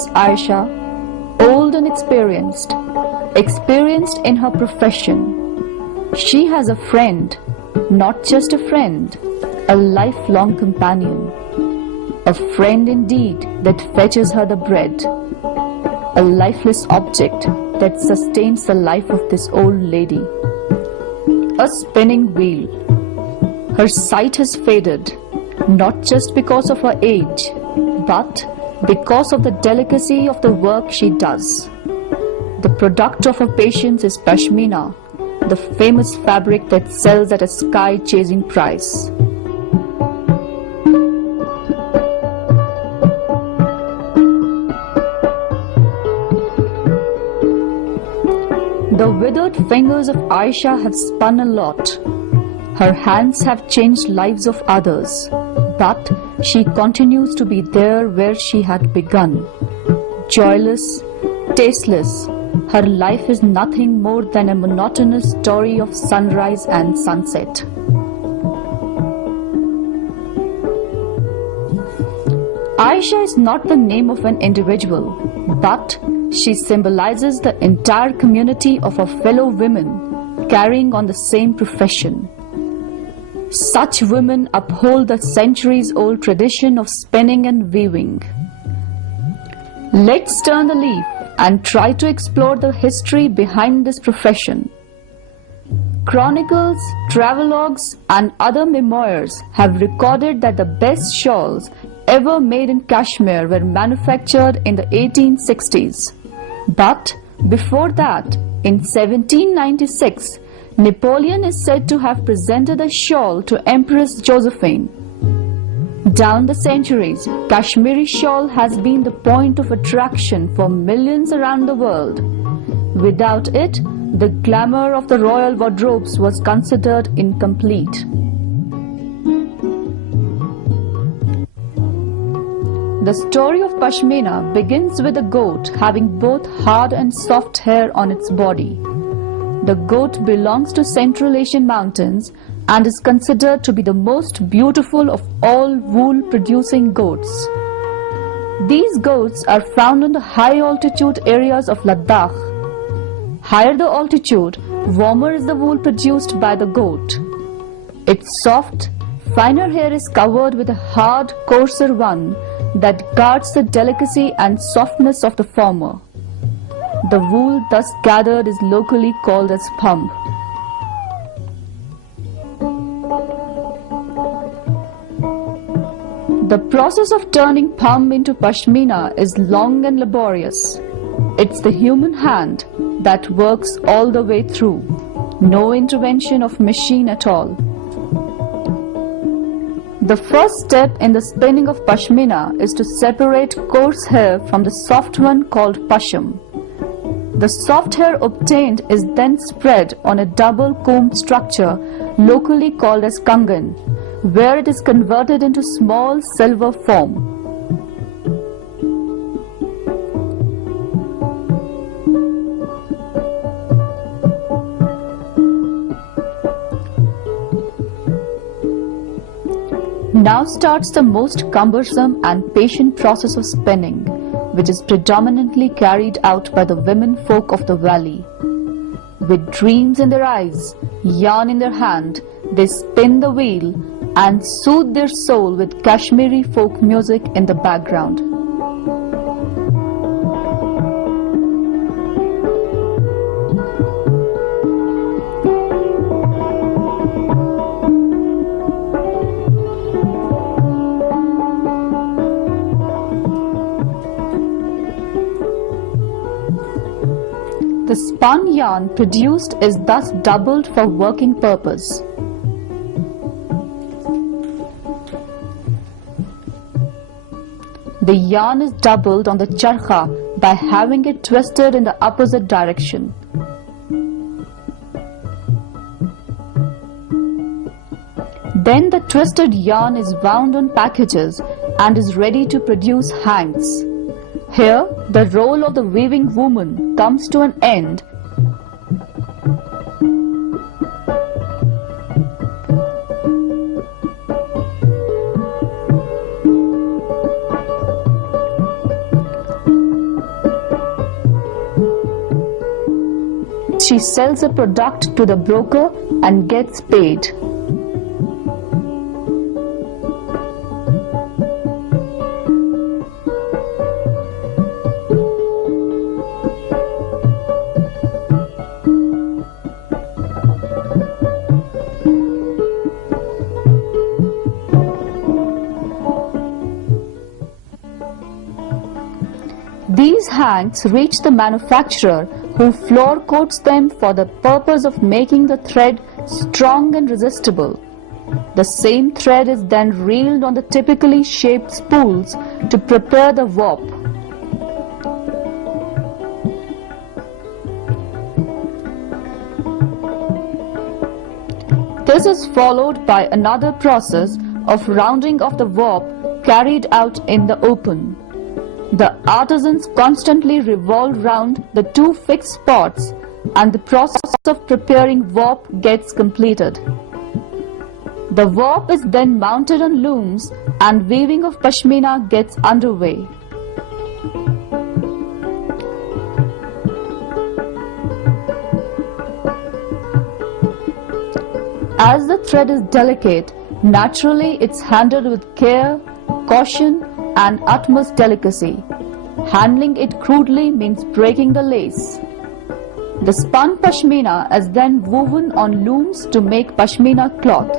is Aisha, old and experienced, experienced in her profession. She has a friend, not just a friend, a lifelong companion. A friend indeed that fetches her the bread, a lifeless object that sustains the life of this old lady. A spinning wheel. Her sight has faded, not just because of her age, but because of the delicacy of the work she does. The product of her patience is Pashmiha, the famous fabric that sells at a sky-chasing price. The withered fingers of Aisha have spun a lot. Her hands have changed lives of others, but she continues to be there where she had begun. Joyless, tasteless, her life is nothing more than a monotonous story of sunrise and sunset. Aisha is not the name of an individual, but she symbolizes the entire community of her fellow women carrying on the same profession. Such women uphold the centuries-old tradition of spinning and weaving. Let's turn the leaf and try to explore the history behind this profession. Chronicles, travelogues, and other memoirs have recorded that the best shawls ever made in Kashmir were manufactured in the 1860s. But before that, in 1796, Napoleon is said to have presented a shawl to Empress Josephine. Down the centuries, Kashmiri shawl has been the point of attraction for millions around the world. Without it, the glamour of the royal wardrobes was considered incomplete. The story of Pashmina begins with a goat having both hard and soft hair on its body. The goat belongs to Central Asian mountains and is considered to be the most beautiful of all wool-producing goats. These goats are found in the high-altitude areas of Ladakh. Higher the altitude, warmer is the wool produced by the goat. Its soft, finer hair is covered with a hard, coarser one that guards the delicacy and softness of the former. The wool thus gathered is locally called as pump. The process of turning pump into pashmina is long and laborious. It's the human hand that works all the way through. No intervention of machine at all. The first step in the spinning of pashmina is to separate coarse hair from the soft one called pasham. The soft hair obtained is then spread on a double comb structure locally called as kangan, where it is converted into small silver foam. Now starts the most cumbersome and patient process of spinning, which is predominantly carried out by the women folk of the valley. With dreams in their eyes, yarn in their hand, they spin the wheel and soothe their soul with Kashmiri folk music in the background. The spun yarn produced is thus doubled for working purpose. The yarn is doubled on the charkha by having it twisted in the opposite direction. Then the twisted yarn is wound on packages and is ready to produce hanks. Here, the role of the weaving woman comes to an end. she sells a product to the broker and gets paid. These hanks reach the manufacturer, who floor coats them for the purpose of making the thread strong and resistible. The same thread is then reeled on the typically shaped spools to prepare the warp. This is followed by another process of rounding of the warp carried out in the open. The artisans constantly revolve round the two fixed spots and the process of preparing warp gets completed. The warp is then mounted on looms and weaving of pashmina gets underway. As the thread is delicate, naturally it's handled with care, caution and utmost delicacy. Handling it crudely means breaking the lace. The spun pashmina is then woven on looms to make pashmina cloth.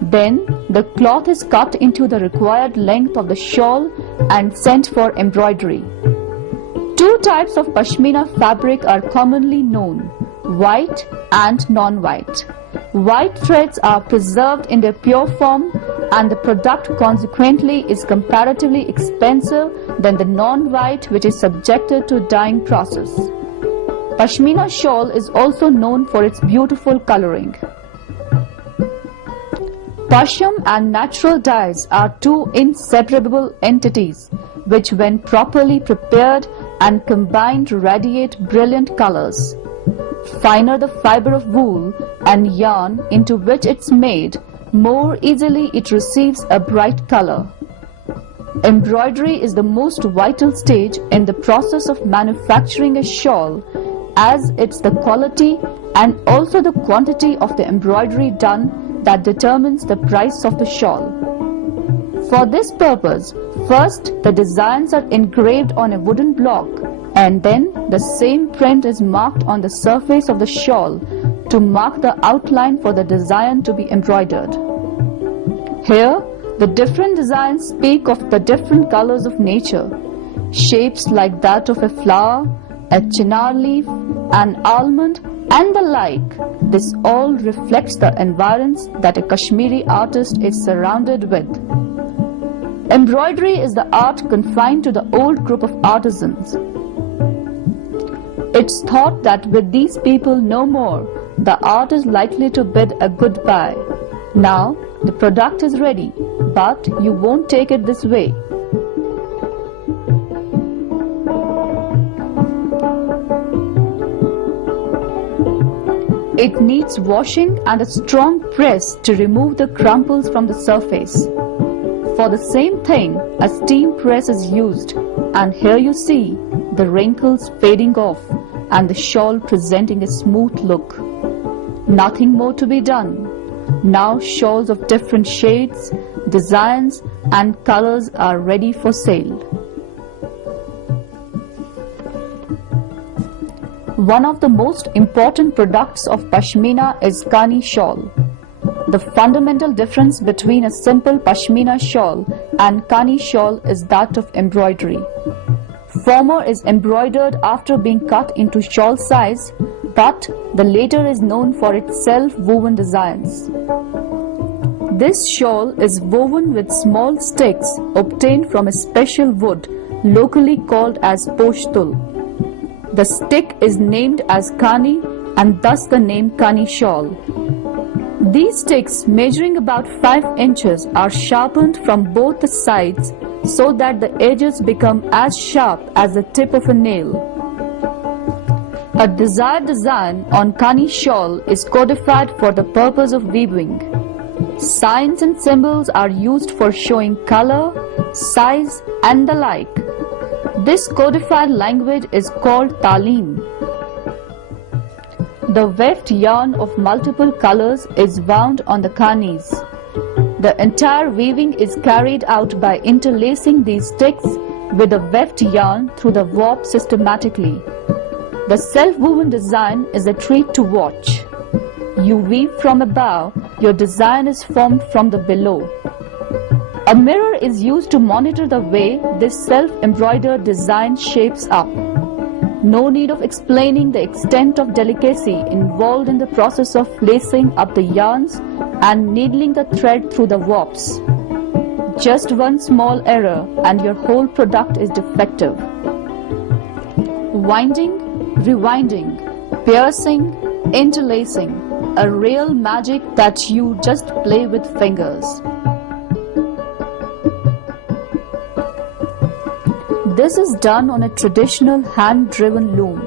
Then the cloth is cut into the required length of the shawl and sent for embroidery. Two types of pashmina fabric are commonly known: white and non-white. White threads are preserved in their pure form and the product consequently is comparatively expensive than the non-white, which is subjected to dyeing process. Pashmina shawl is also known for its beautiful coloring. Pasham and natural dyes are two inseparable entities which, when properly prepared and combined, radiate brilliant colors. Finer the fiber of wool and yarn into which it's made, more easily it receives a bright color. Embroidery is the most vital stage in the process of manufacturing a shawl, as it's the quality and also the quantity of the embroidery done that determines the price of the shawl. For this purpose, first the designs are engraved on a wooden block and then the same print is marked on the surface of the shawl to mark the outline for the design to be embroidered. Here, the different designs speak of the different colors of nature, shapes like that of a flower, a chinar leaf, an almond, and the like. This all reflects the environs that a Kashmiri artist is surrounded with. Embroidery is the art confined to the old group of artisans. It's thought that with these people no more, the art is likely to bid a goodbye. Now, the product is ready, but you won't take it this way. It needs washing and a strong press to remove the crumples from the surface. For the same thing, a steam press is used, and here you see the wrinkles fading off and the shawl presenting a smooth look. Nothing more to be done. Now shawls of different shades, designs and colors are ready for sale. One of the most important products of Pashmina is Kani shawl. The fundamental difference between a simple Pashmina shawl and Kani shawl is that of embroidery. Former is embroidered after being cut into shawl size, but the later is known for its self-woven designs. This shawl is woven with small sticks obtained from a special wood locally called as poshtul. The stick is named as Kani and thus the name Kani shawl. These sticks, measuring about 5 inches, are sharpened from both the sides so that the edges become as sharp as the tip of a nail. A desired design on Kani shawl is codified for the purpose of weaving. Signs and symbols are used for showing color, size and the like. This codified language is called talim. The weft yarn of multiple colors is wound on the kanis. The entire weaving is carried out by interlacing these sticks with the weft yarn through the warp systematically. The self-woven design is a treat to watch. You weave from above, your design is formed from the below. A mirror is used to monitor the way this self-embroidered design shapes up. No need of explaining the extent of delicacy involved in the process of lacing up the yarns and needling the thread through the warps. Just one small error and your whole product is defective. Winding, rewinding, piercing, interlacing, a real magic that you just play with fingers. This is done on a traditional hand-driven loom.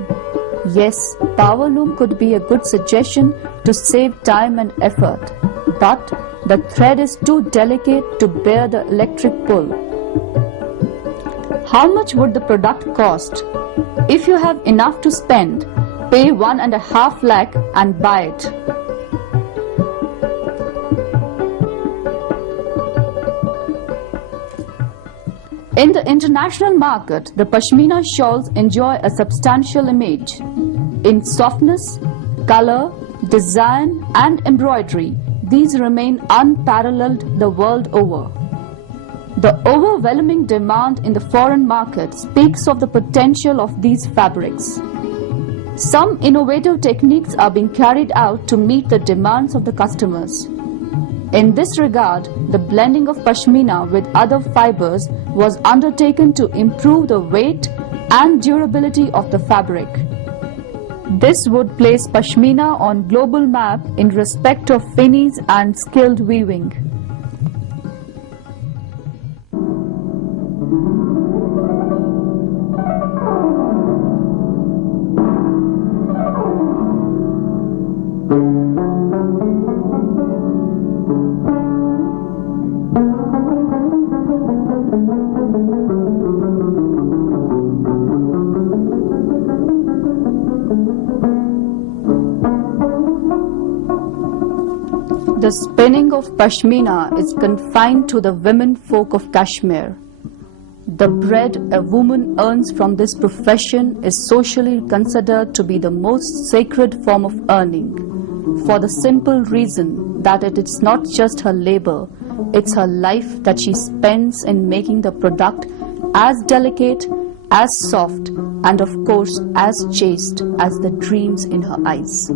Yes, power loom could be a good suggestion to save time and effort, but the thread is too delicate to bear the electric pull. How much would the product cost? If you have enough to spend, pay 1.5 lakh and buy it. In the international market, the Pashmina shawls enjoy a substantial image. In softness, color, design and embroidery, these remain unparalleled the world over. The overwhelming demand in the foreign market speaks of the potential of these fabrics. Some innovative techniques are being carried out to meet the demands of the customers. In this regard, the blending of Pashmina with other fibers was undertaken to improve the weight and durability of the fabric. This would place Pashmina on global map in respect of finis and skilled weaving. The spinning of Pashmina is confined to the women folk of Kashmir. The bread a woman earns from this profession is socially considered to be the most sacred form of earning, for the simple reason that it is not just her labor, it's her life that she spends in making the product as delicate, as soft, and of course as chaste as the dreams in her eyes.